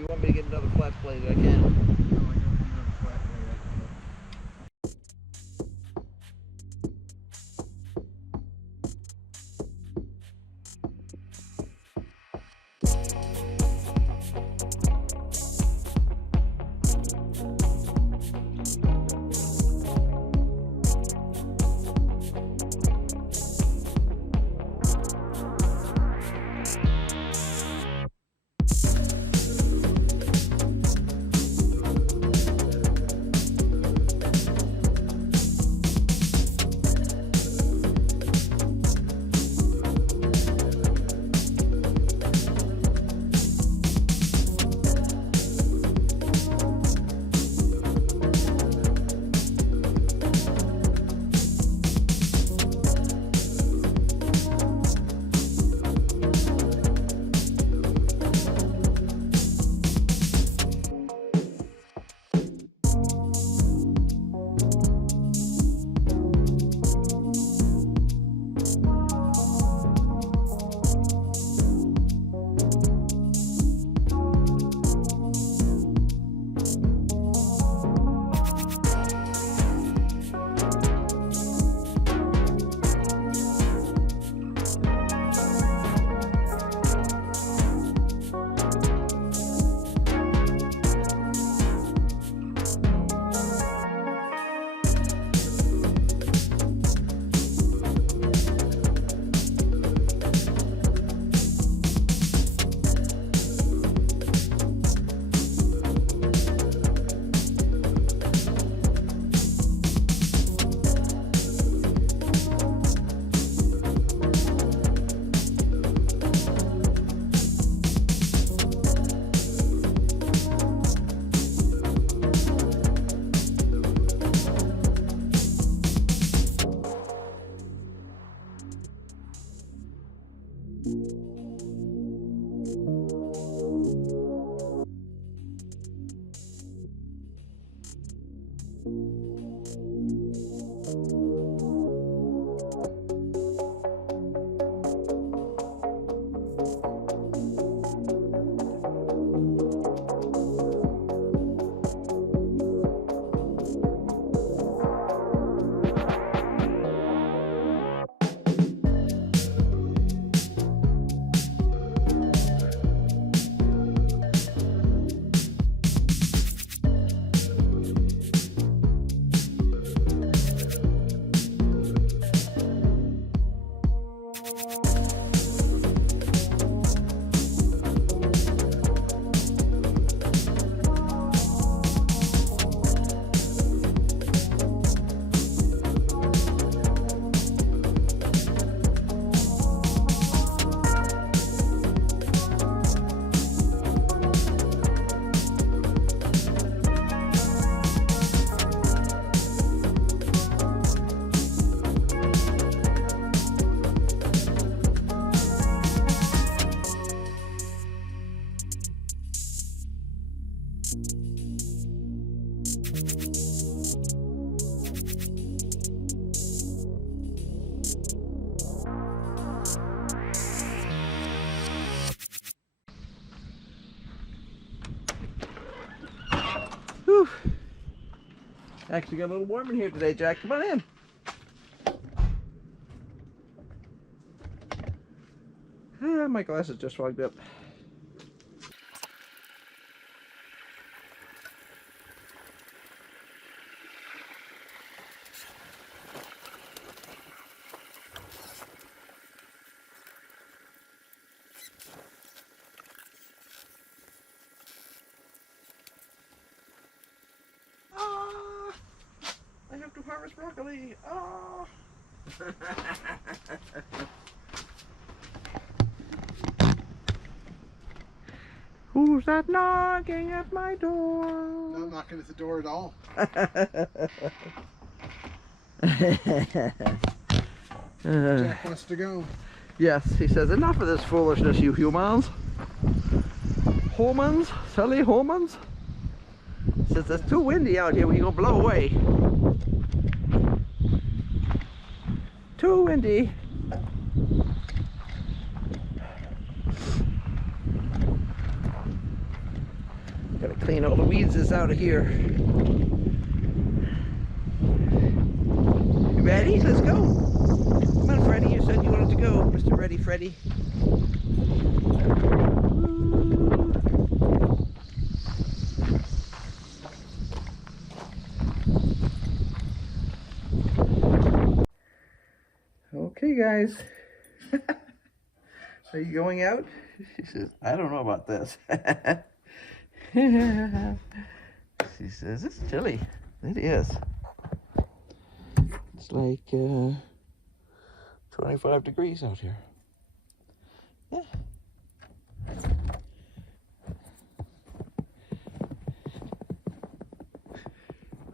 you want me to get another flat plate, I can. Whew. Actually got a little warm in here today, Jack. Come on in. Ah, my glasses just fogged up. I have to harvest broccoli. Oh. Who's that knocking at my door? Not knocking at the door at all. Jack wants to go. Yes, he says, enough of this foolishness, you humans. Humans, silly humans. Says it's too windy out here, we're gonna blow away. Too windy. Gotta clean all the weeds out of here. You ready? Let's go. Come on, Freddy. You said you wanted to go, Mr. Ready Freddy. Okay, guys. Are you going out? She says, I don't know about this. She says, it's chilly. It is. It's like 25 degrees out here. Yeah.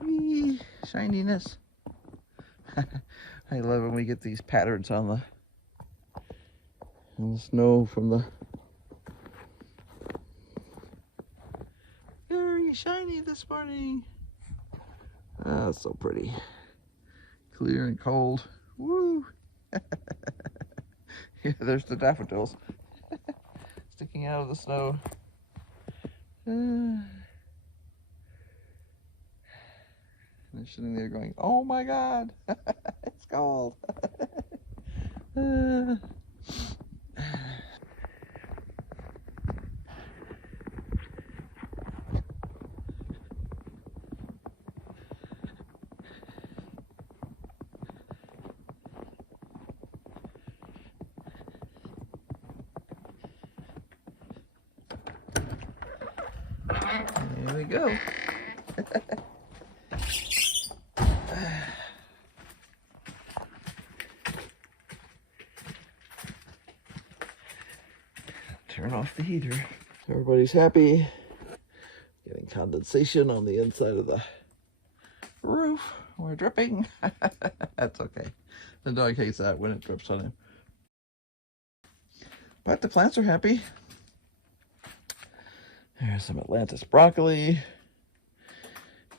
Whee! Shininess. I love when we get these patterns on the snow from the... Very shiny this morning. Ah, it's so pretty. Clear and cold. Woo! Yeah, there's the daffodils sticking out of the snow. And they're sitting there going, oh my God, it's cold. Here we go. Turn off the heater. Everybody's happy. Getting condensation on the inside of the roof. We're dripping. That's okay. The dog hates that when it drips on him. But the plants are happy. There's some Atlantis broccoli,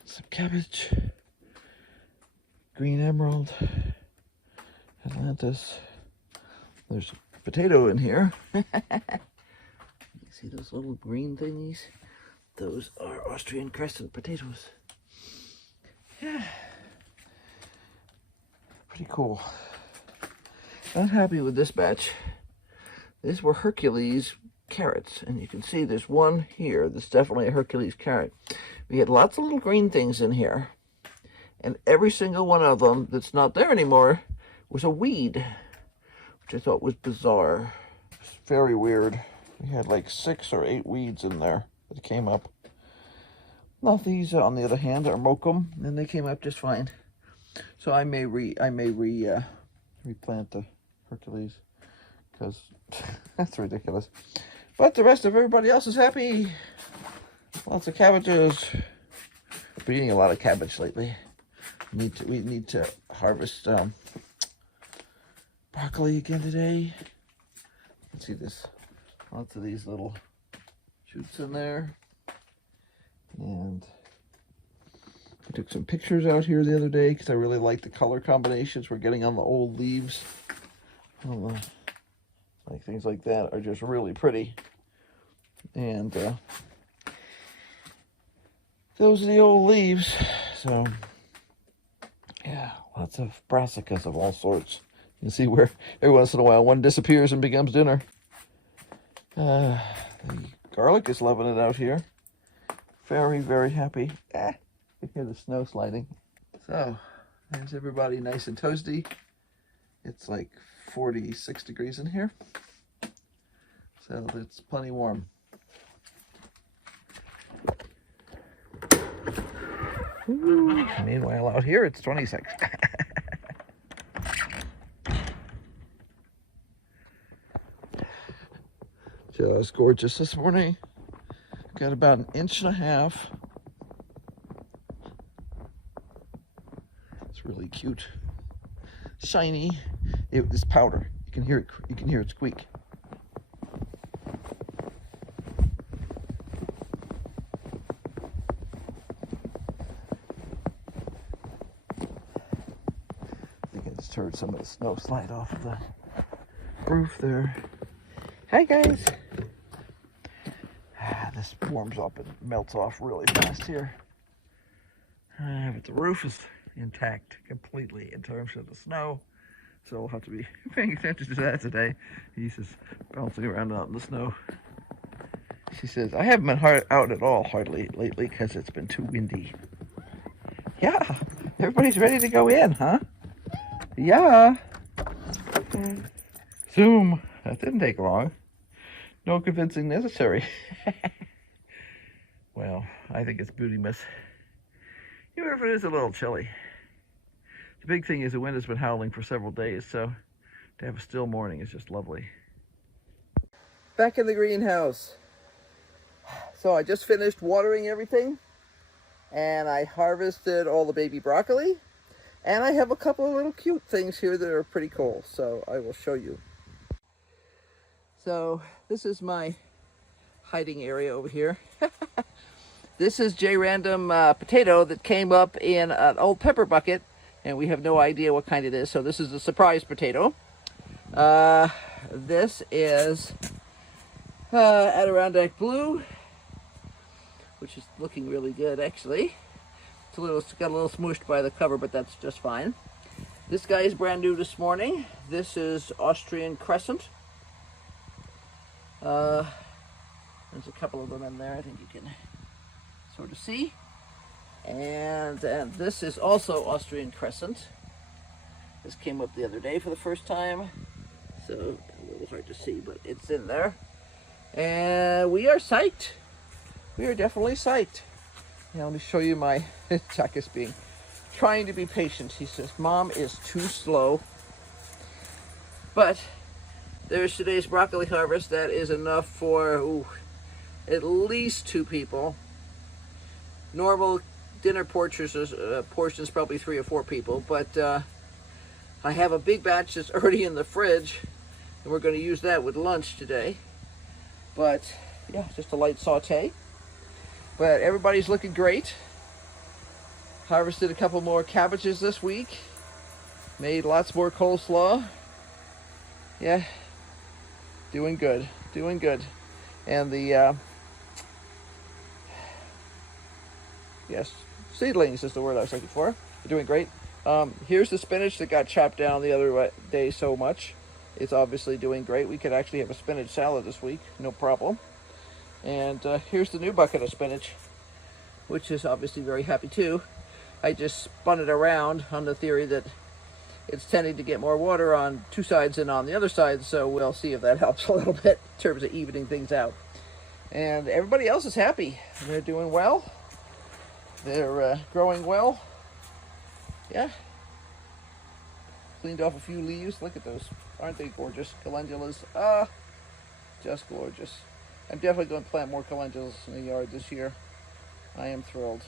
some cabbage, green emerald, Atlantis. There's a potato in here. See those little green thingies? Those are Austrian crescent potatoes. Yeah. Pretty cool. Not happy with this batch. These were Hercules carrots, and you can see there's one here that's definitely a Hercules carrot. We had lots of little green things in here, and every single one of them that's not there anymore was a weed, which I thought was bizarre. It's very weird. We had like 6 or 8 weeds in there that came up. Now these, on the other hand, are mokum, and they came up just fine. So I may replant the Hercules, because that's ridiculous. But the rest of everybody else is happy. Lots of cabbages. We're eating a lot of cabbage lately. We need to harvest broccoli again today. Let's see this. Lots of these little shoots in there. And I took some pictures out here the other day because I really like the color combinations we're getting on the old leaves. Like things like that are just really pretty. And those are the old leaves. So yeah, lots of brassicas of all sorts. You can see where every once in a while one disappears and becomes dinner. The garlic is loving it out here. Very, very happy. You can hear the snow sliding. So there's everybody nice and toasty. It's like 46 degrees in here. So it's plenty warm. Ooh. Meanwhile, out here it's 26. Just gorgeous this morning. Got about 1.5 inches. It's really cute. Shiny. It is powder. You can hear it. You can hear it squeak. I just heard some of the snow slide off of the roof there. Hi guys. The this warms up and melts off really fast here. But the roof is intact completely in terms of the snow, so we'll have to be paying attention to that today. He's just bouncing around out in the snow. She says, I haven't been out at all hardly lately because it's been too windy. Yeah, everybody's ready to go in, huh? Yeah. Zoom. That didn't take long. No convincing necessary. Well, I think it's booty miss. Even if it is a little chilly. The big thing is the wind has been howling for several days, so to have a still morning is just lovely. Back in the greenhouse. So I just finished watering everything, and I harvested all the baby broccoli, and I have a couple of little cute things here that are pretty cool, so I will show you. So this is my hiding area over here. This is J-Random potato that came up in an old pepper bucket, and we have no idea what kind it is, so this is a surprise potato. This is Adirondack Blue, which is looking really good actually. It's got a little smooshed by the cover, but that's just fine. This guy is brand new this morning. This is Austrian Crescent. There's a couple of them in there, I think you can sort of see. And this is also Austrian Crescent. This came up the other day for the first time, so a little hard to see, but it's in there. And we are psyched. We are definitely psyched. Now let me show you my Jack is trying to be patient. He says, Mom is too slow. But there's today's broccoli harvest. That is enough for at least 2 people. Normal dinner portions probably 3 or 4 people, but I have a big batch that's already in the fridge, and we're going to use that with lunch today. But yeah, just a light saute. But everybody's looking great. Harvested a couple more cabbages this week. Made lots more coleslaw. Yeah, doing good, doing good. And the yes, seedlings is the word I was looking for. They're doing great. Here's the spinach that got chopped down the other day so much. It's obviously doing great. We could actually have a spinach salad this week, no problem. And here's the new bucket of spinach, which is obviously very happy too. I just spun it around on the theory that it's tending to get more water on 2 sides than on the other side, so we'll see if that helps a little bit in terms of evening things out. And everybody else is happy. They're doing well. They're growing well. Yeah. Cleaned off a few leaves. Look at those. Aren't they gorgeous? Calendulas. Just gorgeous. I'm definitely going to plant more calendulas in the yard this year. I am thrilled.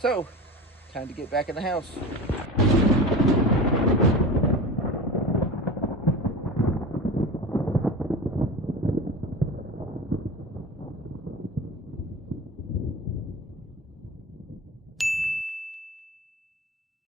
So, time to get back in the house.